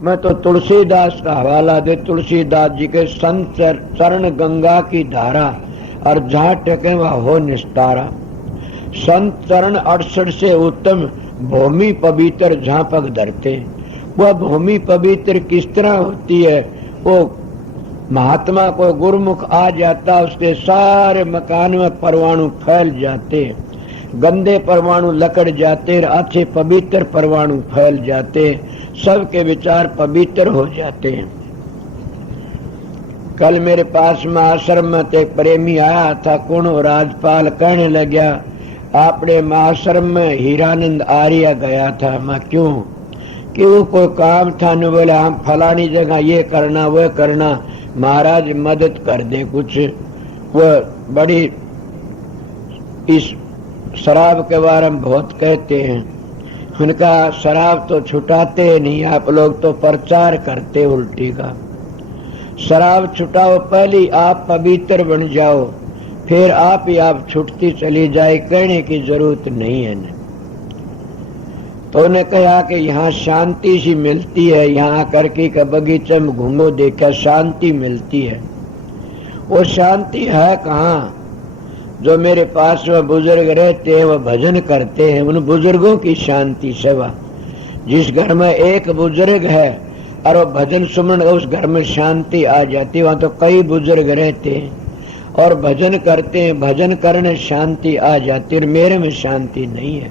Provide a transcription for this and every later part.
मैं तो तुलसीदास का हवाला दे, तुलसीदास जी के संत चरण गंगा की धारा, और जहाँ टके वह हो निस्तारा। संत चरण 68 से उत्तम भूमि पवित्र जहाँ पग धरते। वह भूमि पवित्र किस तरह होती है? वो महात्मा को गुरुमुख आ जाता, उसके सारे मकान में परमाणु फैल जाते, गंदे परमाणु लकड़ जाते, अच्छे पवित्र परमाणु फैल जाते, सबके विचार पवित्र हो जाते हैं। कल मेरे पास में आश्रम में एक प्रेमी आया था, कौन राजपाल, कहने लगा आपने आश्रम में हीरानंद आर्य गया था। मैं क्यों? कि वो कोई काम था, न बोले हम फलानी जगह ये करना वो करना, महाराज मदद कर दे कुछ। वो बड़ी इस शराब के बारे में बहुत कहते हैं। उनका शराब तो छुटाते नहीं, आप लोग तो प्रचार करते उल्टी का। शराब छुटाओ, पहले आप पवित्र बन जाओ, फिर आप ही आप छुटती चली जाए, कहने की जरूरत नहीं है न। तो उन्हें कहा कि यहाँ शांति सी मिलती है, यहाँ करके का बगीचे में घूमो, देखा शांति मिलती है। वो शांति है कहाँ? जो मेरे पास में बुजुर्ग रहते हैं, वह भजन करते हैं, उन बुजुर्गों की शांति सेवा। जिस घर में एक बुजुर्ग है और वो भजन सुमन, उस घर में शांति आ जाती। वहां तो कई बुजुर्ग रहते हैं और भजन करते हैं, भजन करने शांति आ जाती, और मेरे में शांति नहीं है।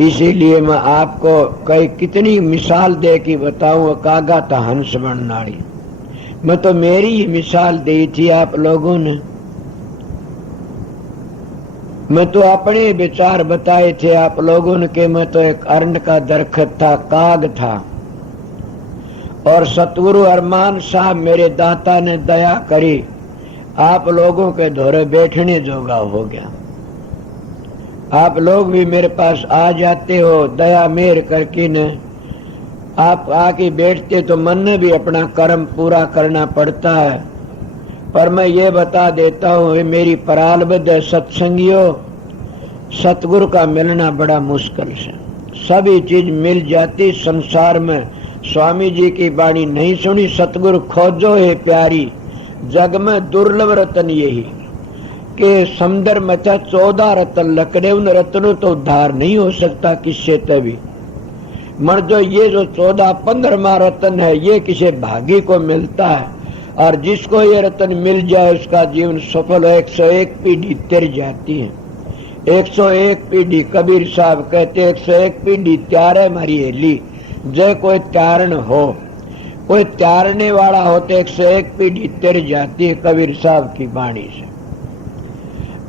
इसीलिए मैं आपको कई कितनी मिसाल दे के बताऊं। कागा था हंस बननाड़ी, मैं तो मेरी ही मिसाल दी थी आप लोगों ने। मैं तो अपने विचार बताए थे आप लोगों ने कि मैं तो एक अरंड का दरख्त था, काग था, और सतगुरु अरमान साहब मेरे दाता ने दया करी, आप लोगों के धोरे बैठने जोगा हो गया। आप लोग भी मेरे पास आ जाते हो दया मेहर करके न। आप आके बैठते तो मन में भी अपना कर्म पूरा करना पड़ता है। पर मैं ये बता देता हूँ, मेरी परालबद्ध सत्संगियों, सतगुरु का मिलना बड़ा मुश्किल है। सभी चीज मिल जाती संसार में। स्वामी जी की वाणी नहीं सुनी, सतगुरु खोजो है प्यारी, जग में दुर्लभ रतन यही के समुद्र में 14 रतन लकड़े, उन रत्नों तो उद्धार नहीं हो सकता किससे तभी। मर जो ये जो 14-15वां रतन है, ये किसी भागी को मिलता है, और जिसको ये रतन मिल जाए उसका जीवन सफल। 101 पीढ़ी तिर जाती है, 101 पीढ़ी। कबीर साहब कहते 101 पीढ़ी त्यारे मारी हेली, जय कोई त्यारण हो, कोई त्यारने वाला हो तो 101 पीढ़ी तिर जाती है, कबीर साहब की वाणी से।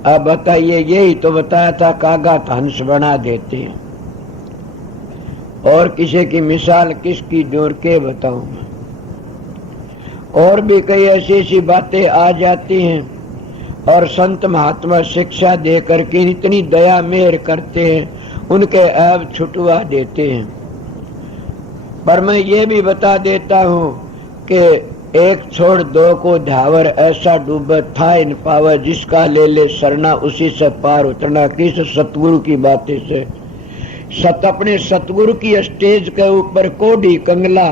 अब बताइए, यही तो बताया था, कागा था हंस बना देते हैं। और किसी की मिसाल किसकी जोर के बताऊं मैं? और भी कई ऐसी ऐसी बातें आ जाती हैं, और संत महात्मा शिक्षा दे करके इतनी दया मेहर करते हैं, उनके ऐब छुटवा देते हैं। पर मैं ये भी बता देता हूँ कि एक छोड़ दो को धावर, ऐसा डूबे था इन पावर, जिसका ले ले सरना उसी से पार उतरना। किस सतगुरु की बातें से अपने सतगुरु की स्टेज के ऊपर कोडी कंगला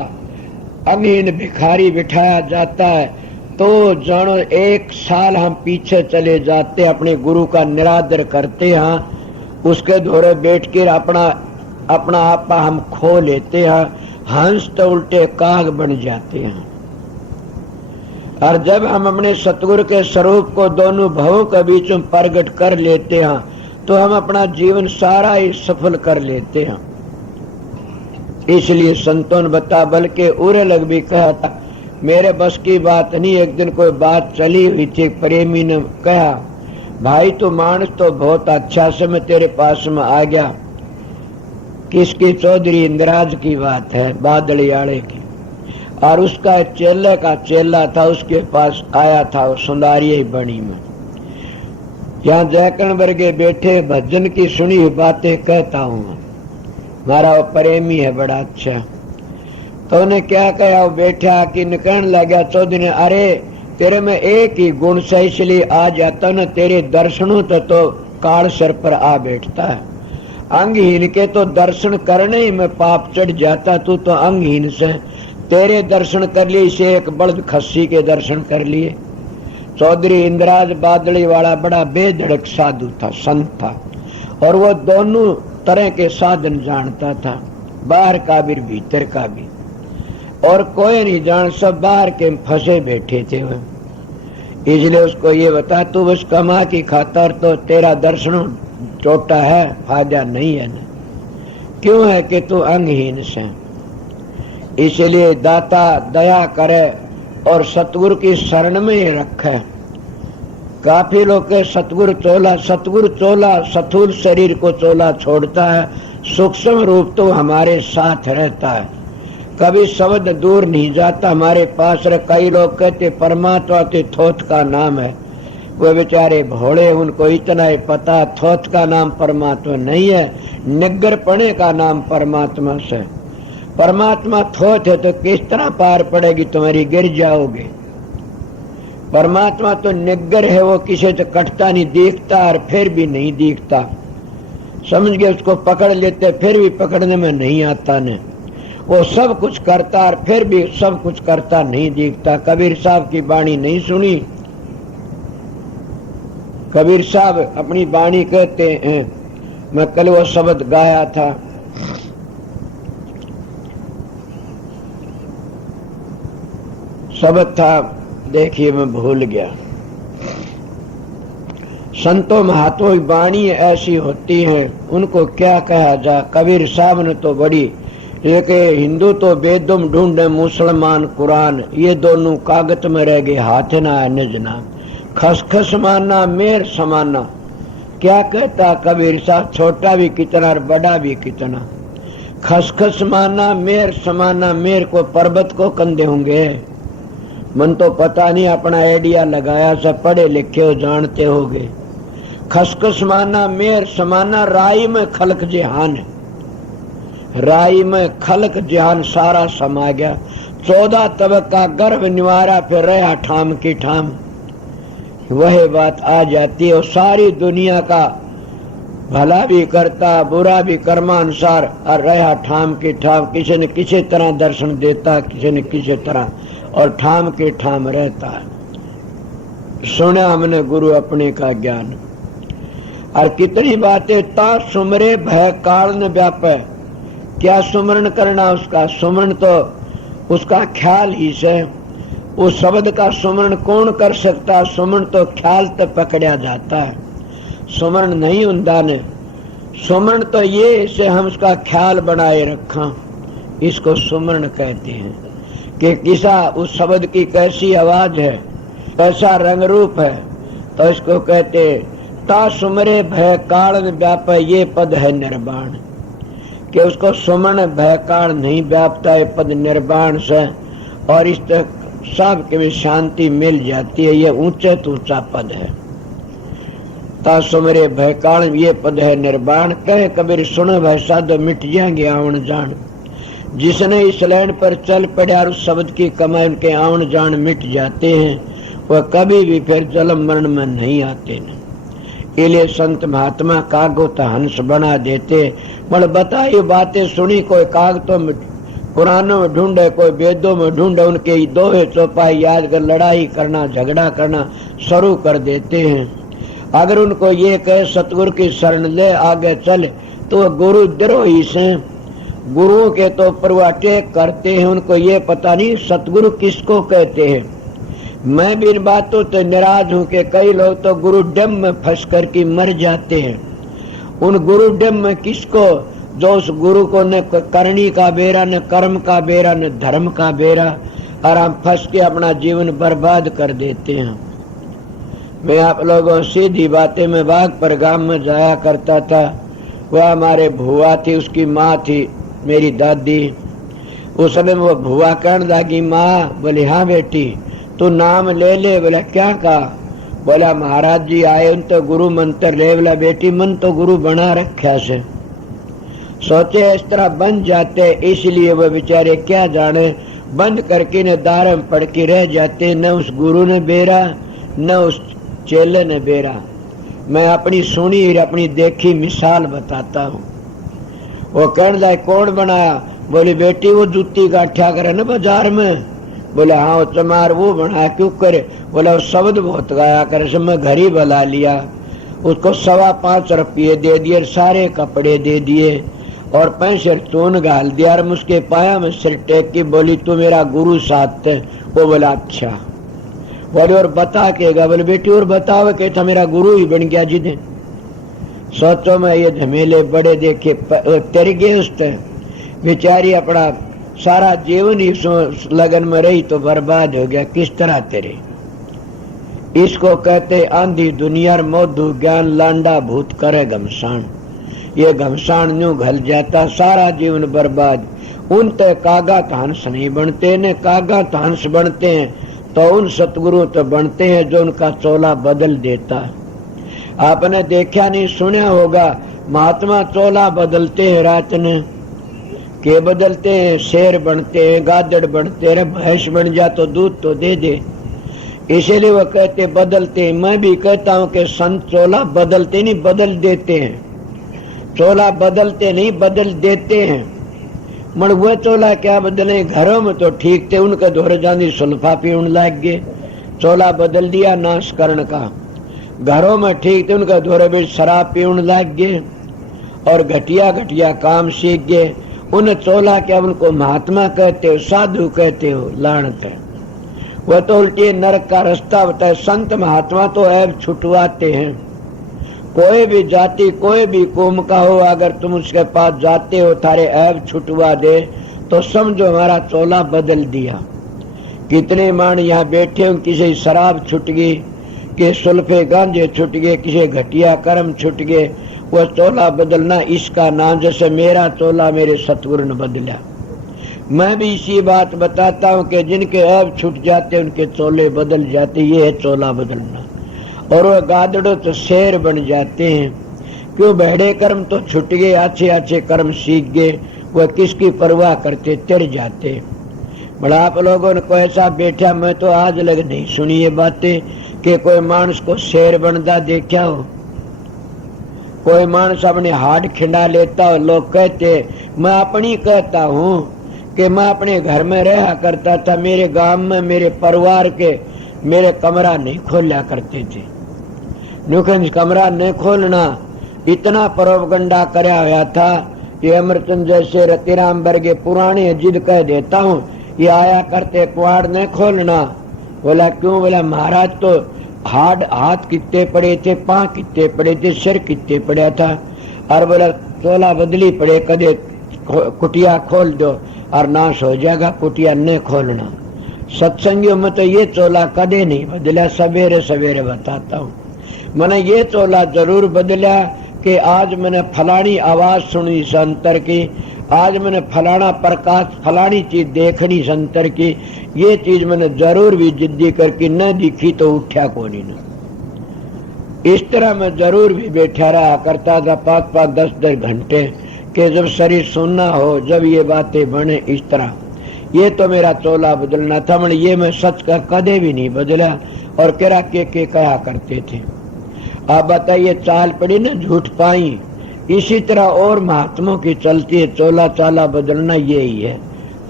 अंगहीन भिखारी बिठाया जाता है, तो जानो 1 साल हम पीछे चले जाते, अपने गुरु का निरादर करते हैं, उसके धोरे बैठ कर अपना आपा हम खो लेते हैं। हंस तो उल्टे काग बन जाते हैं। और जब हम अपने सतगुरु के स्वरूप को दोनों भवों के बीच में प्रकट कर लेते हैं, तो हम अपना जीवन सारा ही सफल कर लेते हैं। इसलिए संतों ने बता, बल्कि उरे लग भी कहा था, मेरे बस की बात नहीं। एक दिन कोई बात चली हुई थी, प्रेमी ने कहा, भाई तू मानस तो बहुत अच्छा से मैं तेरे पास में आ गया। किसकी? चौधरी इंद्राज की बात है, बादलियाड़े की। और उसका चेले का चेला था, उसके पास आया था, वो सुंदारी बनी में। यहाँ जयकर्ण वर्गे बैठे भजन की सुनी हुई बातें कहता हूँ। हमारा वो प्रेमी है बड़ा अच्छा। तो उन्हें क्या कहा, वो बैठा कि निकलने लगा। चौधरी ने, अरे तेरे में एक ही गुण से इसलिए आ जाता न, तेरे दर्शनों तो काल सर पर आ बैठता है। अंगहीन के तो दर्शन करने ही में पाप चढ़ जाता। तू तो अंगहीन से तेरे दर्शन कर लिए, इसे एक बल्द खस्सी के दर्शन कर लिए। चौधरी इंद्राज बादली वाला बड़ा बेधड़क साधु था, संत था, और वो दोनों तरह के साधन जानता था, बाहर का भी भीतर का भी, और कोई नहीं जान, सब बाहर के फंसे बैठे थे वो। इसलिए उसको ये बता, तू बस कमा की खातर तो तेरा दर्शन छोटा है, फायदा नहीं है ना। क्यों है कि तू अंगहीन से। इसलिए दाता दया करे और सतगुरु की शरण में ही रखे। काफी लोग के सतगुरु चोला स्थूल शरीर को चोला छोड़ता है, सूक्ष्म रूप तो हमारे साथ रहता है, कभी शब्द दूर नहीं जाता, हमारे पास रहे। कई लोग कहते परमात्मा तो थोथ का नाम है, वो बेचारे भोले, उनको इतना ही पता थोथ का नाम परमात्मा नहीं है, निग्गर पने का नाम परमात्मा से। परमात्मा थोथ है तो किस तरह पार पड़ेगी तुम्हारी, गिर जाओगे। परमात्मा तो निग्गर है, वो किसी से कटता नहीं, दिखता और फिर भी नहीं दिखता, समझ गए। उसको पकड़ लेते फिर भी पकड़ने में नहीं आता ने। वो सब कुछ करता और फिर भी सब कुछ करता नहीं दिखता। कबीर साहब की वाणी नहीं सुनी? कबीर साहब अपनी वाणी कहते हैं, मैं कल वो शब्द गाया था, शब्द था, देखिए मैं भूल गया। संतों महात्मों की वाणी ऐसी होती है, उनको क्या कहा जा। कबीर साहब ने तो बड़ी, लेकिन हिंदू तो वेदों में ढूंढे, मुसलमान कुरान, ये दोनों कागज में रह गए, हाथ ना है निजना। खसखस माना मेर समाना, क्या कहता कबीर साहब, छोटा भी कितना और बड़ा भी कितना। खसखस माना मेर समाना, मेर को पर्वत को कंधे होंगे, मन तो पता नहीं, अपना आइडिया लगाया, सब पढ़े लिखे हो, जानते होगे। खसखस माना मेर समाना, राई में खलक जहान, राई में खलक जहान सारा समा गया। 14 तबका गर्भ निवारा, फिर रहा ठाम की ठाम। वह बात आ जाती है, और सारी दुनिया का भला भी करता, बुरा भी कर्मानुसार, और रहा ठाम की ठाम। किसी न किसी तरह दर्शन देता, किसी न किसी तरह, और ठाम के ठाम रहता है। सुना हमने गुरु अपने का ज्ञान, और कितनी बातें। ता सुमरे भय काल न व्यापे, क्या सुमरण करना उसका, सुमरण तो उसका ख्याल ही से। उस शब्द का सुमरण कौन कर सकता, सुमरण तो ख्याल तक पकड़ा जाता है, सुमरण नहीं होता ने। सुमरण तो ये इसे हम उसका ख्याल बनाए रखा, इसको सुमरण कहते हैं। कि किसा उस शब्द की कैसी आवाज है, कैसा रंग रूप है, तो इसको कहते ता सुमरे भय काल व्यापे, ये पद है निर्वाण। कि उसको सुमरण भय काल नहीं व्यापता है, पद निर्वाण से, और इस तक सब के भी शांति मिल जाती है। ये ऊंचे तो ऊंचा पद है, ता सुमरे भय काल, ये पद है निर्वाण। कहे कबीर सुनो भाई साधो, मिट जाएंगे आवन जान। जिसने इस लैंड पर चल पड़ा और उस शब्द की कमाई, उनके आवन जान मिट जाते हैं, वह कभी भी फिर जन्म मरण में नहीं आते न। इसलिए संत महात्मा कागो तो हंस बना देते। मतलब बताइए बातें सुनी, कोई कागतों में पुराणों में ढूंढे, कोई वेदों में ढूंढे, उनके दोहे चौपाई याद कर लड़ाई करना, झगड़ा करना शुरू कर देते हैं। अगर उनको ये कहे सतगुरु की शरण ले, आगे चले, तो गुरु द्रोही से, गुरुओं के तो ऊपर अटैक करते हैं। उनको ये पता नहीं सतगुरु किसको कहते हैं। मैं भी इन बातों तो नाराज हूं कि कई लोग तो गुरु डम में फंस कर के मर जाते हैं। उन गुरु डम में किसको, जो उस गुरु को न करनी का बेरा, न कर्म का बेरा, न धर्म का बेरा, और हम फंस के अपना जीवन बर्बाद कर देते हैं। मैं आप लोगों सीधी बातें में बाग पर गांव में जाया करता था। वह हमारे भुआ थी, उसकी माँ थी मेरी दादी। उस समय वो भुआ कहने लगी, माँ, बोले हाँ बेटी, तू नाम ले ले। बोला क्या कहा? बोला महाराज जी आए, उन तो गुरु मंत्र ले। बोला बेटी, मन तो गुरु बना रखा से, सोचे इस तरह बन जाते, इसलिए वो बेचारे क्या जाने, बंद करके न दार में पड़ के रह जाते। न उस गुरु ने बेरा, न उस चेले ने बेरा। मैं अपनी सुनी, अपनी देखी मिसाल बताता हूँ। वो कहने लगे कौन बनाया? बोली बेटी वो जूती गाठिया करे ना बाजार में। बोले हाँ वो चमार वो बनाया। क्यों करे? बोला वो शब्द बहुत गाया करे, सब मैं घर ही बुला लिया। उसको 5.25 रुपये दे दिए, सारे कपड़े दे दिए और पैसे चून गाल दिया और उसके पाया में सिर टेक की बोली तू मेरा गुरु साथ है। वो बोला अच्छा। बोले और बता केगा? बोले बेटी और बताओ के था मेरा गुरु ही बन गया जिदे। सोचो मैं ये झमेले बड़े देखे तेरे गए उसते बेचारी अपना सारा जीवन ही लगन में रही तो बर्बाद हो गया। किस तरह तेरे? इसको कहते आंधी दुनिया मोधु ज्ञान लांडा भूत करे घमसान। ये घमसान न्यू घल जाता, सारा जीवन बर्बाद। उन ते कागा हंस नहीं बनते ने, कागा हंस बनते हैं तो उन सतगुरु तो बनते हैं जो उनका चोला बदल देता। आपने देखा नहीं सुना होगा, महात्मा चोला बदलते हैं रात ने के बदलते हैं, शेर बनते हैं, गादड़ बनते हैं, भैंस बन जा तो दूध तो दे दे। इसीलिए वो कहते बदलते हैं। मैं भी कहता हूँ कि संत चोला बदलते नहीं बदल देते हैं। चोला बदलते नहीं बदल देते हैं। मगर वो चोला क्या बदले? घरों में तो ठीक थे, उनका दोहरे जानी सुल्फा पीने लग गए, चोला बदल दिया नाश करण का। घरों में ठीक थे, उनका दोहरे भी शराब पीने लग गए और घटिया घटिया काम सीख गए। उन चोला क्या उनको महात्मा कहते हो, साधु कहते हो? लानत है। वह तो उल्टी नरक का रास्ता बताए। संत महात्मा तो ऐब छुटवाते हैं। कोई भी जाति कोई भी कौम का हो, अगर तुम उसके पास जाते हो थारे ऐब छुटवा दे तो समझो हमारा चोला बदल दिया। कितने मान यहाँ बैठे हो, किसी शराब छुट गई, के सुल्फे गांजे छुट गए, किसी घटिया कर्म छुट गए। वह चोला बदलना इसका नाम, जैसे मेरा चोला मेरे सतगुरु ने बदला। मैं भी इसी बात बताता हूँ कि जिनके ऐब छूट जाते उनके चोले बदल जाते। ये है चोला बदलना। और वह गादड़ो तो शेर बन जाते हैं। क्यों? बहड़े कर्म तो छूट गए, अच्छे अच्छे कर्म सीख गए, वह किसकी परवाह करते, तिर जाते। बड़ा आप लोगों ने कोई ऐसा बैठा, मैं तो आज लग नहीं सुनी ये बातें कि कोई मानस को शेर बनता देखा हो। कोई मानस अपने हाथ खिंडा लेता हो। लोग कहते, मैं अपनी कहता हूँ कि मैं अपने घर में रहा करता था, मेरे गांव में मेरे परिवार के मेरे कमरा नहीं खोला करते थे। नुकंज कमरा नहीं खोलना, इतना प्रोपगंडा कराया हुआ था। ये अमरचंद जैसे रतिराम वर्गे पुराने जिद कह देता हूँ, ये आया करते कुआड़ नहीं खोलना। बोला क्यों? बोला महाराज तो हाथ कितने पड़े थे, पांव कितने पड़े थे, सिर कितने पड़ा था। और बोला चोला बदली पड़े, कदे कुटिया खोल दो और नाश हो जाएगा, कुटिया नहीं खोलना। सत्संगियों में तो ये चोला कदे नहीं बदला। सवेरे सवेरे बताता हूँ, मैंने ये चोला जरूर बदला कि आज मैंने फलानी आवाज सुनी संतर की, आज मैंने फलाना प्रकाश फलानी चीज देखनी संतर की। ये चीज मैंने जरूर भी जिद्दी करके न दिखी तो उठा को नहीं न। इस तरह मैं जरूर भी बैठा रहा करता था 5-5, 10-10 घंटे कि जब शरीर सुनना हो, जब ये बातें बने इस तरह। ये तो मेरा चोला बदलना था। मैंने ये मैं सच का कदे भी नहीं बदला और केरा के कहा करते थे। आप बताइए चाल पड़ी ना झूठ पाई, इसी तरह और महात्माओं की चलती है। चोला चाला बदलना यही है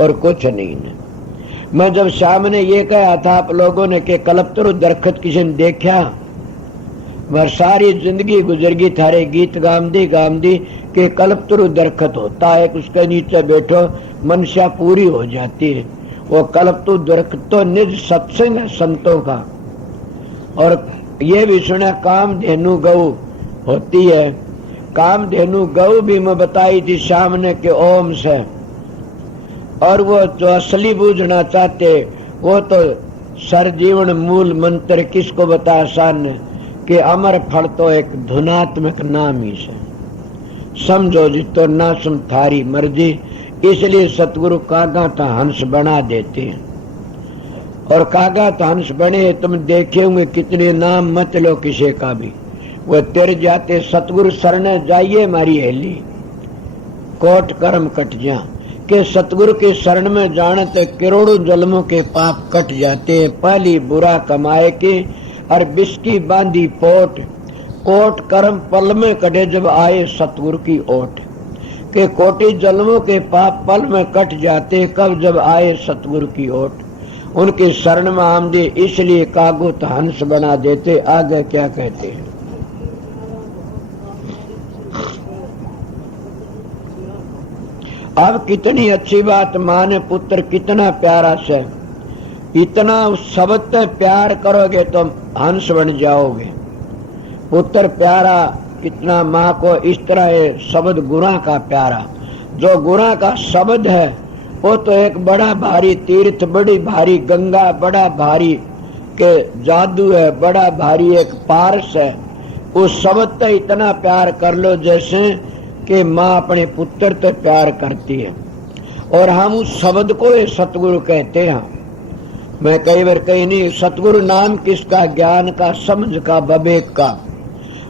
और कुछ नहीं है। मैं जब सामने ये कहा था आप लोगों ने कि कल्पतरु दरखत किसी ने देखा, वह सारी जिंदगी गुजर गई थारे गीत गामदी कि कल्पतरु दरखत होता है, उसके नीचे बैठो मनसा पूरी हो जाती है। वो कल्पतरु दरखत तो निज सत्संग है संतों का। और ये भी सुना कामधेनु गौ होती है। कामधेनु गौ भी मैं बताई थी सामने के ओम से। और वो जो असली बूझना चाहते वो तो सरजीवन मूल मंत्र किसको बता आसान कि अमर फल तो एक धुनात्मक नाम ही से। समझो जी तो ना सुन थारी मर्जी। इसलिए सतगुरु कागा तो हंस बना देते हैं। और कागा तो हंस बने तुम देखे होंगे कितने नाम मत लो किसी का भी, वो तिर जाते। सतगुरु शरण जाइए मारी हेली कोट कर्म कट जा के सतगुरु के शरण में जाने तो करोड़ों जन्मों के पाप कट जाते हैं। पहली बुरा कमाए के और बिस्की बांधी पोट, कोट कर्म पल में कटे जब आए सतगुरु की ओट। कि कोटि जन्मों के पाप पल में कट जाते, कब जब आए सतगुरु की ओट। उनके शरण में आमदे, इसलिए कागो तो हंस बना देते। आगे क्या कहते हैं? अब कितनी अच्छी बात, माँ ने पुत्र कितना प्यारा से, इतना उस शब्द से प्यार करोगे तो हंस बन जाओगे। पुत्र प्यारा कितना माँ को, इस तरह है शब्द गुणा का प्यारा। जो गुणा का शब्द है वो तो एक बड़ा भारी तीर्थ, बड़ी भारी गंगा, बड़ा भारी के जादू है, बड़ा भारी एक पारस है। उस शब्द से इतना प्यार कर लो जैसे कि माँ अपने पुत्र तो प्यार करती है। और हम उस शब्द को सतगुरु कहते हैं। मैं कई बार कही नहीं, सतगुरु नाम किसका? ज्ञान का, समझ का, विवेक का।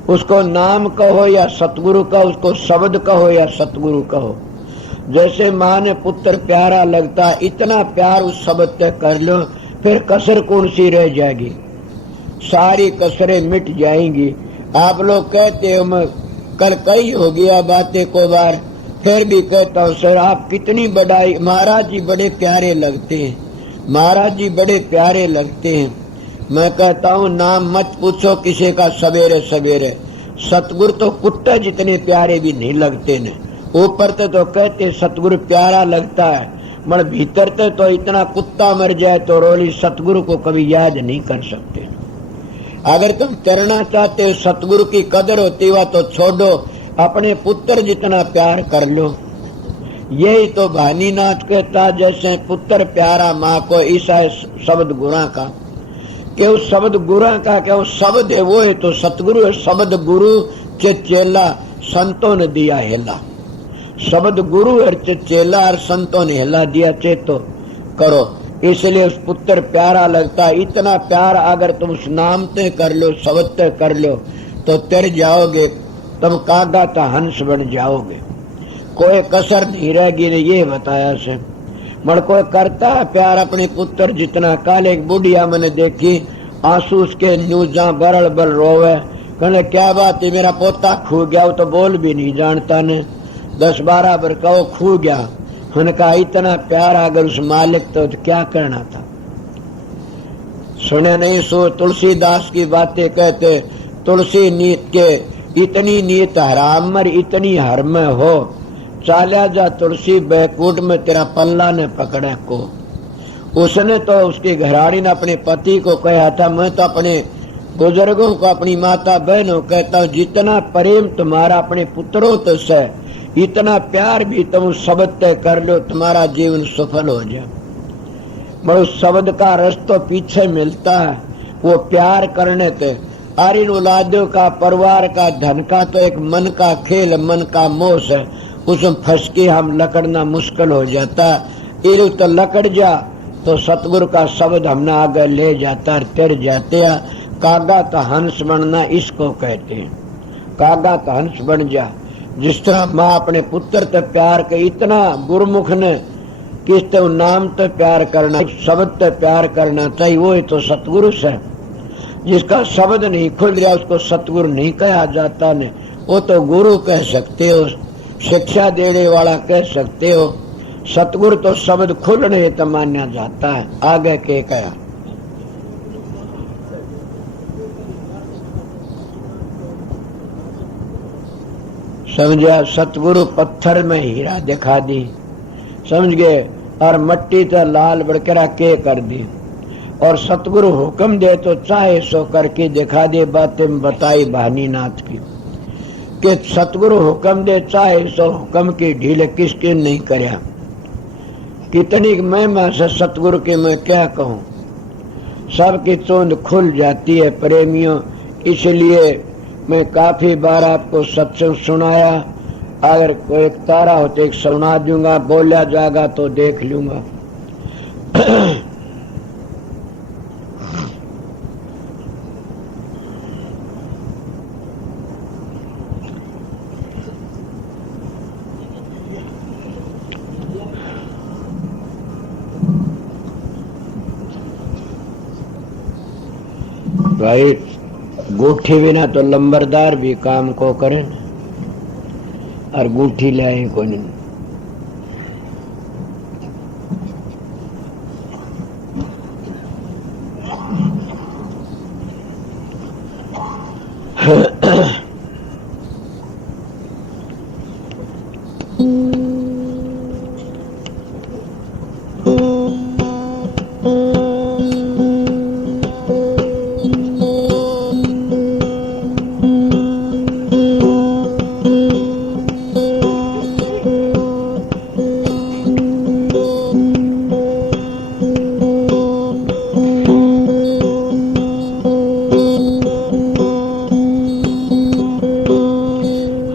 उसको नाम कहो या सतगुरु का, उसको शब्द कहो या सतगुरु कहो। जैसे माँ ने पुत्र प्यारा लगता, इतना प्यार उस शब्द से कर लो, फिर कसर कौन सी रह जाएगी? सारी कसरें मिट जाएंगी। आप लोग कहते हो, मैं कल कई हो गया बातें को बार, फिर भी कहता हूँ सर आप कितनी बड़ाई, महाराज जी बड़े प्यारे लगते हैं, महाराज जी बड़े प्यारे लगते हैं। मैं कहता हूँ नाम मत पूछो किसी का सवेरे सवेरे। सतगुरु तो कुत्ते जितने प्यारे भी नहीं लगते ने। ऊपर तो कहते सतगुरु प्यारा लगता है, मगर भीतर तो इतना कुत्ता मर जाए तो रोली सतगुरु को कभी याद नहीं कर सकते। अगर तुम करना चाहते हो, सतगुरु की कदर होती हुआ तो छोड़ो, अपने पुत्र जितना प्यार कर लो। यही तो भानीनाथ कहता, जैसे पुत्र प्यारा माँ को, ईसा शब्द गुणा का, कि उस शब्द गुणा का क्या उस शब्द है वो है तो सतगुरु है। शब्द गुरु चेला संतों ने दिया हेला। शब्द गुरु और चेला और संतों ने हेला दिया, चेतो करो। इसलिए उस पुत्र प्यारा लगता है। इतना प्यार अगर तुम उस नाम ते कर लो, शब्द ते कर लो तो तर जाओगे, तुम कागा तो हंस बन जाओगे, कोई कसर नहीं रहेगी। ने ये बताया से मर कोई करता है प्यार अपने पुत्र जितना। कल एक बुढ़िया मैंने देखी, आंसू उसके न्यूजा बरल बल रोवे, कहने क्या बात है मेरा पोता खो गया। वो तो बोल भी नहीं जानता ने, 10-12 बार कहो खो गया। मैंने कहा इतना प्यार अगर उस मालिक तो क्या करना था? सुने नहीं सो तुलसीदास की बातें कहते, तुलसी नीत के इतनी नीत हराम मर इतनी हरम हो, चाल्या जा तुलसी बैकुंठ में तेरा पल्ला ने पकड़ा को। उसने तो उसकी घराड़ी ने अपने पति को कहा था, मैं तो अपने बुजुर्गों को, अपनी माता बहनों कहता हूँ, जितना प्रेम तुम्हारा अपने पुत्रों तो से, इतना प्यार भी तुम शब्द तय कर लो, तुम्हारा जीवन सफल हो जाए। मगर उस शब्द का रस तो पीछे मिलता है, वो प्यार करने से। और इन औलादों का, परिवार का, धन का तो एक मन का खेल, मन का मोह है, उसमें फंस के हम लकड़ना मुश्किल हो जाता। ये तो लकड़ जा तो सतगुरु का शब्द हमने आगे ले जाता, तिर जाते हैं। कागा तो हंस बनना इसको कहते हैं। कागा तो हंस बन जा। जिस तरह माँ अपने पुत्र ते प्यार के, इतना गुरुमुख ने किस ते नाम ते प्यार करना, शब्द ते प्यार करना चाहिए, वो तो सतगुरु से। जिसका शब्द नहीं खुल गया उसको सतगुरु नहीं कहा जाता ने, वो तो गुरु कह सकते हो, शिक्षा देने वाला कह सकते हो। सतगुरु तो शब्द खुलने तो माना जाता है। आगे के कहा समझा, सतगुरु पत्थर में हीरा दिखा दी, समझ गए, और मट्टी तो लाल बड़करा के कर दी। और सतगुरु हुक्म दे तो चाहे सो करके दिखा दे। बातें बताई भानीनाथ की कि सतगुरु हुक्म दे चाहे सो हुक्म की ढील किसके नहीं करया। कितनी महिमा से सतगुरु की मैं क्या कहूँ, सबकी चोंद खुल जाती है प्रेमियों। इसलिए मैं काफी बार आपको सत्संग सुनाया, अगर कोई एक तारा हो तो एक सुना दूंगा, बोला जाएगा तो देख लूंगा। भाई गोठी बिना तो लंबरदार भी काम को करे। और गुठी लाए कोनी।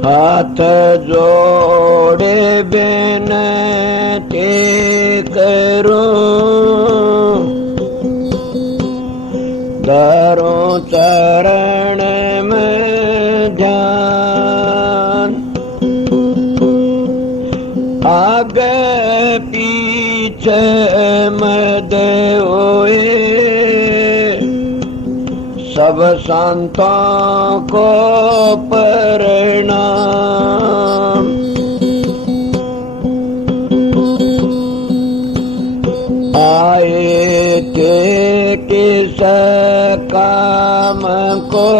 हाथ जोड़े बेनती करूं, धरूं चरण में ध्यान। आगे पीछे मद हुए सब संतों को प्रणाम। आए थे किस काम को,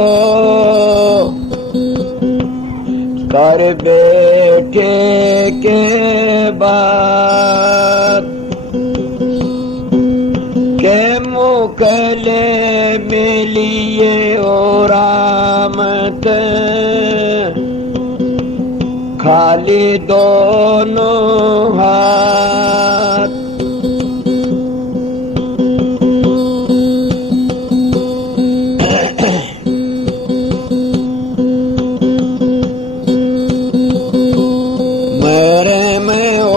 कर बैठे के बाद के मुकले मिलिए ओ रामत, खाली दोनों हाथ। मेरे में ओ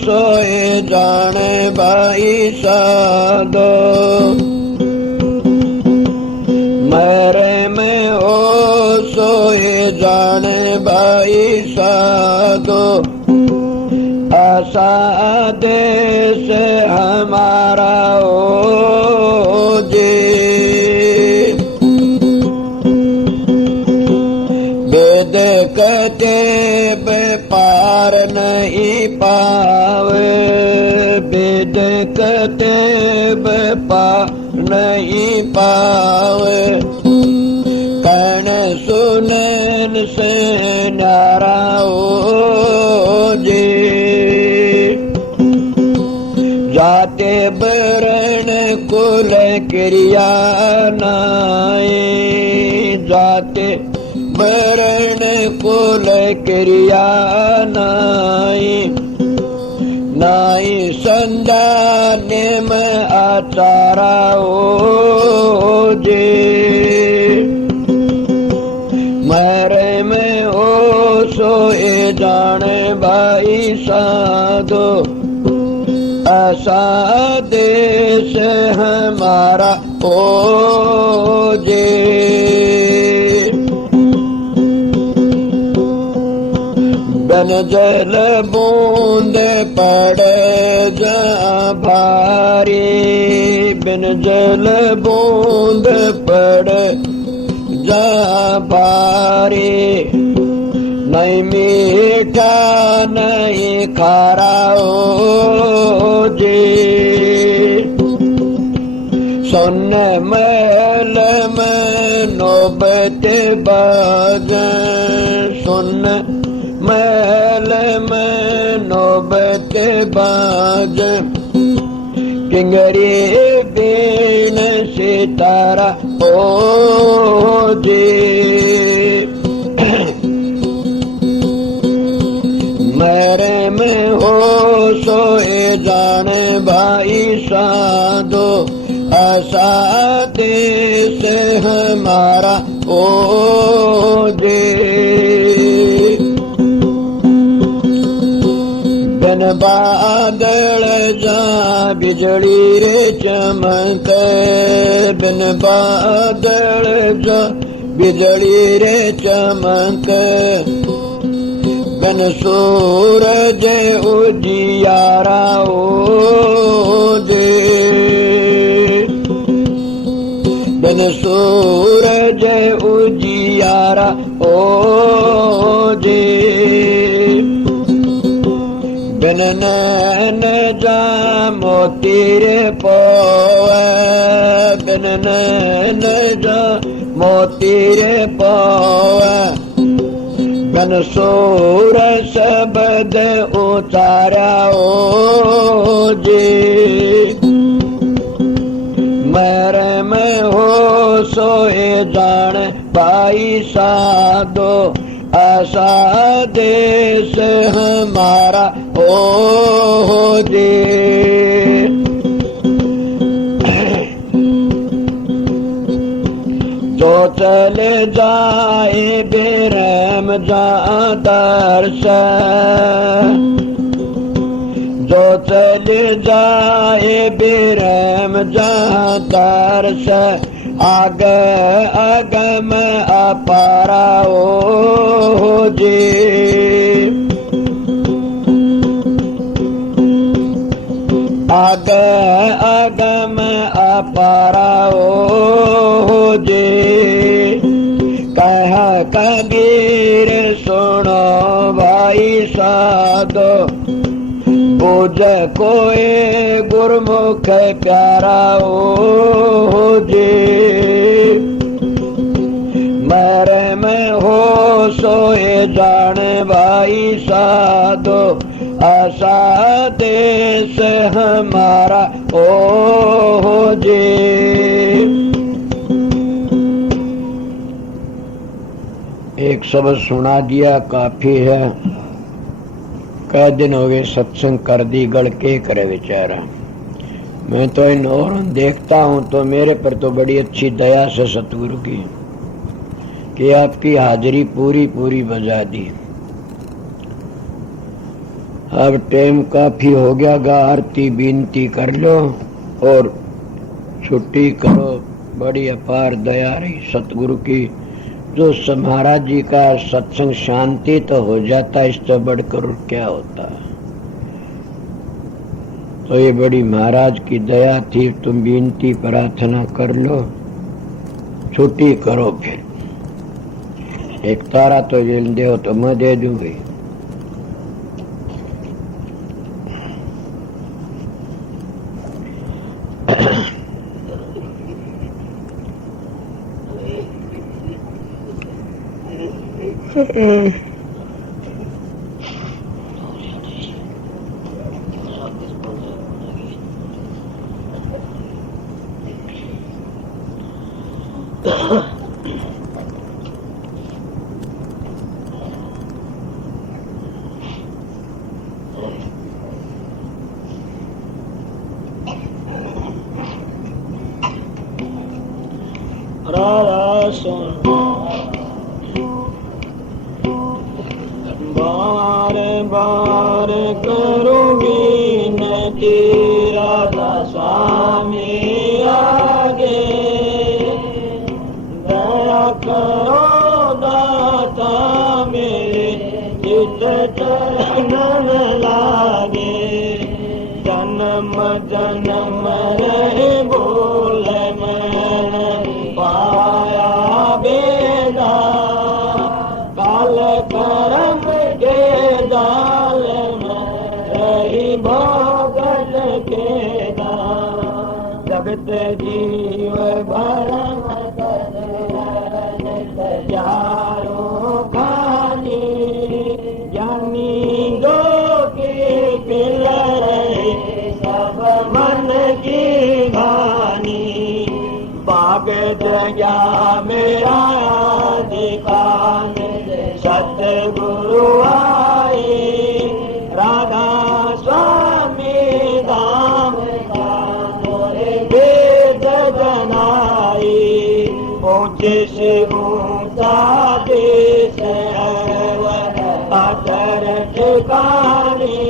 सोए जाने भाई साधो, मेरे में ओ सोए जाने भाई साधो। ऐसा देश हमारा ओ जी, वेद कहते पार नहीं पावे, वेद कहते पार नहीं पावे। कण सुनन से नारा हो जी, जाते बरण कुल क्रिया नाए, जाते बरण कुल क्रिया नाई। नाई संदान में आचारा हो जी, मरे में हो सोए जाने भाई साधो। ऐसा देश हमारा हो जी, बिन जल बूंद पड़े जा भारी, बिन जल बूंद पड़े जा भारी। नहीं मीठा नहीं खारा हो जी, सुन महल में नौबत बाजे, सुन महल में नौबत बाज। किंगरी बीन सितारा ओ जी, मेरे में हो सोए जाने भाई साधो। ऐसा देश हमारा ओ जी, बिन बादल जा बिजली रे चमक, बिन बादल जा बिजली रे चमक। बिन सूरज उजियारा हो जी, बिन सूरज उजियारा हो जी। बिन नैन जा मोती रे पोवे, बिन नैन जा मोती रे पोवे, बिन सूर शब्द उतारा ओ जी। मेरे में हो सोए जान पाई साधो, ऐसा देश हमारा ओ जी। जो चले जाए बेरहम जहाँ दर्श, जो चले जाए बेरहम जहाँ दर्श, आगे आगे में अपारा ओ जी। आगे आगे में अपारा ओ जी। कह कबीर सुनो भाई साधो, बुझ कोई गुरमुख प्यारा ओ जी। मेरे में हो सोए जान भाई साधो, ऐसा देश हमारा ओ जी। एक शब्द सुना दिया काफी है। कई दिन हो गए सत्संग कर दी, गढ़ के करे बेचारा। मैं तो इन और देखता हूं तो मेरे पर तो बड़ी अच्छी दया से सतगुरु की कि आपकी हाजिरी पूरी पूरी बजा दी। अब टाइम काफी हो गया गा, आरती विनती कर लो और छुट्टी करो। बड़ी अपार दया रही सतगुरु की। जो महाराज जी का सत्संग शांति तो हो जाता, इससे बढ़कर क्या होता। तो ये बड़ी महाराज की दया थी। तुम विनती प्रार्थना कर लो, छुट्टी करो। फिर एक तारा तो जेल दे तो मैं दे दूंगी। राधा सुन बार बार करूंगी नती, राधा स्वामी आगे दया करो दाता मेरे, चित चरण लागे। जन्म जन्म रहे बोल मैं पाया बेदा, काल करम के दाल में रही भोगत के दाल। जगत जीव भरम चारों खानी, ज्ञानी दो की पिलर सब मन की घानी। बाग जगा मेरा दिखान सतगुरु आई, राधा स्वामी धाम वेद जनाई। ऊंचे से ऊंचा देश अतर ठिकानी,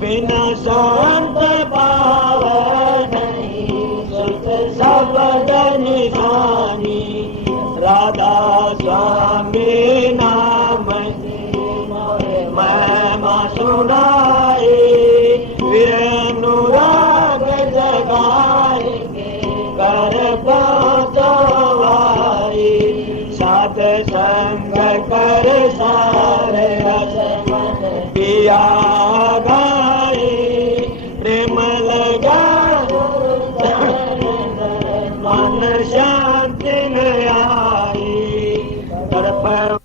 बिना संत पावन सबद निशानी। राधा स्वामी नाम महिमा सुनाई, विरनुराग जगाए कर पहुँचवाई। साध संग कर सारे पिया लगा मन शांति न आई। तड़प